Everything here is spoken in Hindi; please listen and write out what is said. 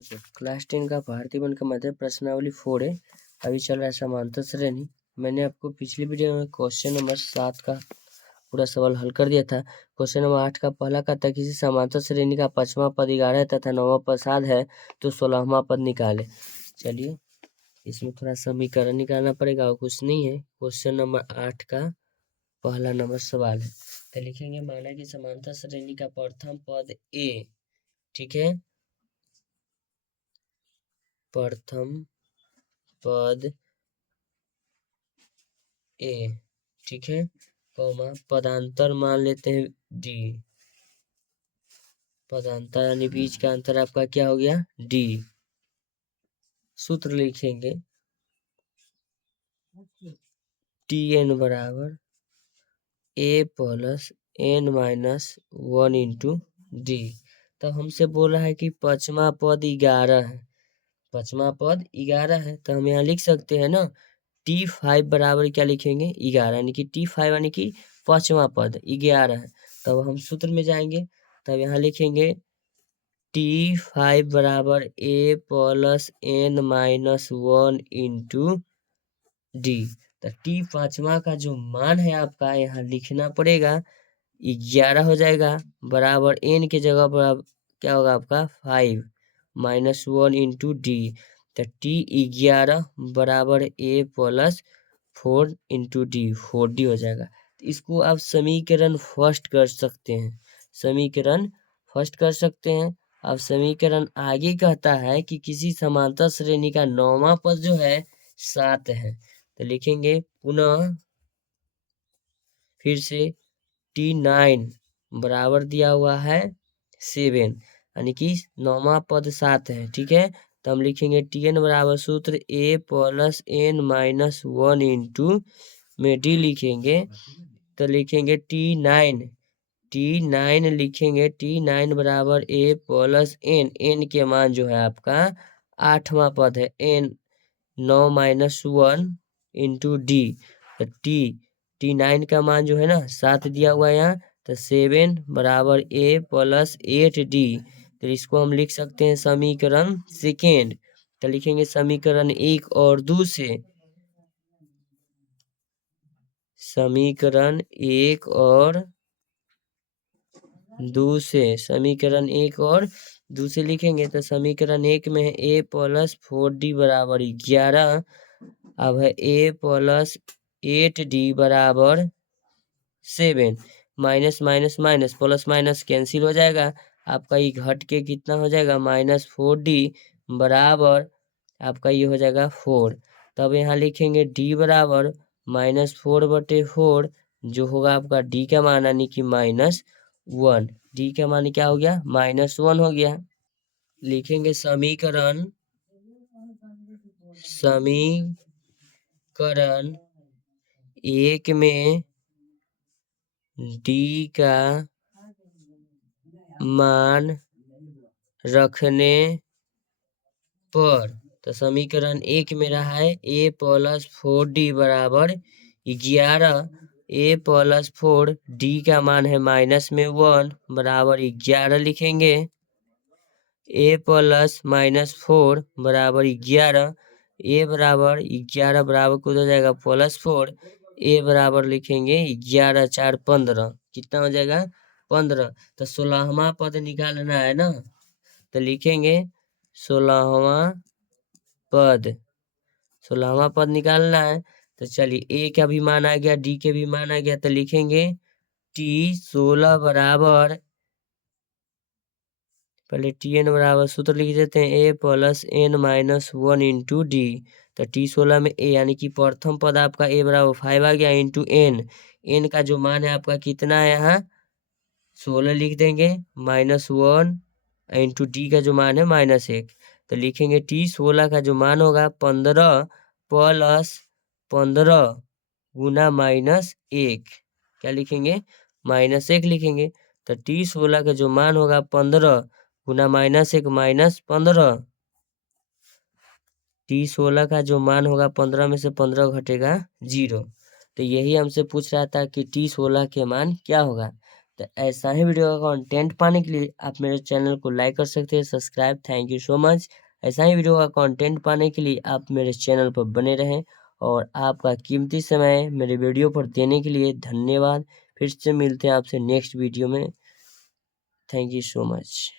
क्लास 10 का भारतीय वन का मध्य प्रश्नावली 4 है। अभी चल रहा है समांतर श्रेणी। मैंने आपको पिछली वीडियो में क्वेश्चन नंबर 7 का पूरा सवाल हल कर दिया था। क्वेश्चन नंबर 8 का पहला का था किसी समांतर श्रेणी का 5वां पद 11 तथा 9वां पद 7 है तो 16वां पद निकाले। चलिए इसमें थोड़ा समीकरण निकालना पड़ेगा और कुछ नहीं है। क्वेश्चन नंबर 8 का पहला नंबर सवाल है तो लिखेंगे माना कि समांतर श्रेणी का प्रथम पद ए, ठीक है, प्रथम पद ए, ठीक है, कौमा पदांतर मान लेते हैं डी। पदांतर यानी बीच का अंतर आपका क्या हो गया डी। सूत्र लिखेंगे टी एन बराबर a plus n minus 1 into d. तो हमसे बोल रहा है कि पांचवा पद 11 है, पांचवा पद 11 है तो हम यहाँ लिख सकते हैं ना T5 बराबर क्या लिखेंगे 11, यानी कि T5 यानी कि पांचवा पद 11 है। तब हम सूत्र में जाएंगे तब यहाँ लिखेंगे T5 बराबर a plus n minus 1 into d. तो टी पांचवा का जो मान है आपका यहाँ लिखना पड़ेगा 11 हो जाएगा बराबर एन के जगह पर क्या होगा आपका 5 माइनस 1 इंटू डी। तो टी 11 बराबर a plus 4 into D, 4D हो जाएगा। तो इसको आप समीकरण फर्स्ट कर सकते हैं, समीकरण फर्स्ट कर सकते हैं। अब समीकरण आगे कहता है कि किसी समांतर श्रेणी का 9वां पद जो है 7 है तो लिखेंगे पुनः फिर से T9 बराबर दिया हुआ है 7, यानी कि 9वां पद 7 है, ठीक है। तो हम लिखेंगे Tn बराबर सूत्र ए प्लस एन माइनस 1 इंटू में डी लिखेंगे तो लिखेंगे T9 लिखेंगे T9 बराबर ए प्लस एन के मान जो है आपका 8वां पद है एन 9 माइनस 1 इंटू डी। तो T9 का मान जो है ना 7 दिया हुआ है यहाँ तो 7 बराबर ए प्लस 8D। तो इसको हम लिख सकते हैं समीकरण सेकेंड। तो लिखेंगे समीकरण 1 और 2 से, समीकरण 1 और 2 से, समीकरण 1 और 2 से लिखेंगे तो समीकरण 1 में है ए प्लस 4D बराबर 11। अब है ए प्लस 8D बराबर 7, minus minus minus plus minus cancel हो जाएगा आपका ये घट के कितना हो जाएगा माइनस 4D बराबर आपका ये हो जाएगा 4। तब यहाँ लिखेंगे D बराबर माइनस 4/4 जो होगा आपका D का मान यानी कि -1। D का मान क्या हो गया -1 हो गया। लिखेंगे समीकरण 1 में D का मान रखने पर, तो समीकरण 1 में रहा है ए प्लस 4D बराबर 11, ए प्लस 4 D का मान है माइनस में 1 बराबर 11 लिखेंगे। ए प्लस -4 बराबर 11, ए बराबर 11 बराबर कुछ हो जाएगा +4, ए बराबर लिखेंगे 11 4 15, कितना हो जाएगा 15। तो 16वां पद निकालना है ना तो लिखेंगे 16वां पद, 16वां पद निकालना है। तो चलिए ए का भी मान आ गया डी के भी मान आ गया तो लिखेंगे T16 बराबर, पहले Tn बराबर सूत्र लिख देते हैं a plus n minus 1 into d. तो T16 में ए यानी कि प्रथम पद आपका ए बराबर 5 आ गया इंटू एन का जो मान है आपका कितना है यहाँ 16 लिख देंगे -1 इंटू डी का जो मान है -1। तो लिखेंगे T16 का जो मान होगा 15 प्लस 15 गुना -1, क्या लिखेंगे -1 लिखेंगे। तो T16 का जो मान होगा 15 गुना -1 -15, T16 का जो मान होगा 15 में से 15 घटेगा 0। तो यही हमसे पूछ रहा था कि T16 के मान क्या होगा। तो ऐसा ही वीडियो का कंटेंट पाने के लिए आप मेरे चैनल को लाइक कर सकते हैं, subscribe. Thank you so much. ऐसा ही वीडियो का कंटेंट पाने के लिए आप मेरे चैनल पर बने रहें और आपका कीमती समय मेरे वीडियो पर देने के लिए धन्यवाद। फिर से मिलते हैं आपसे नेक्स्ट वीडियो में। Thank you so much.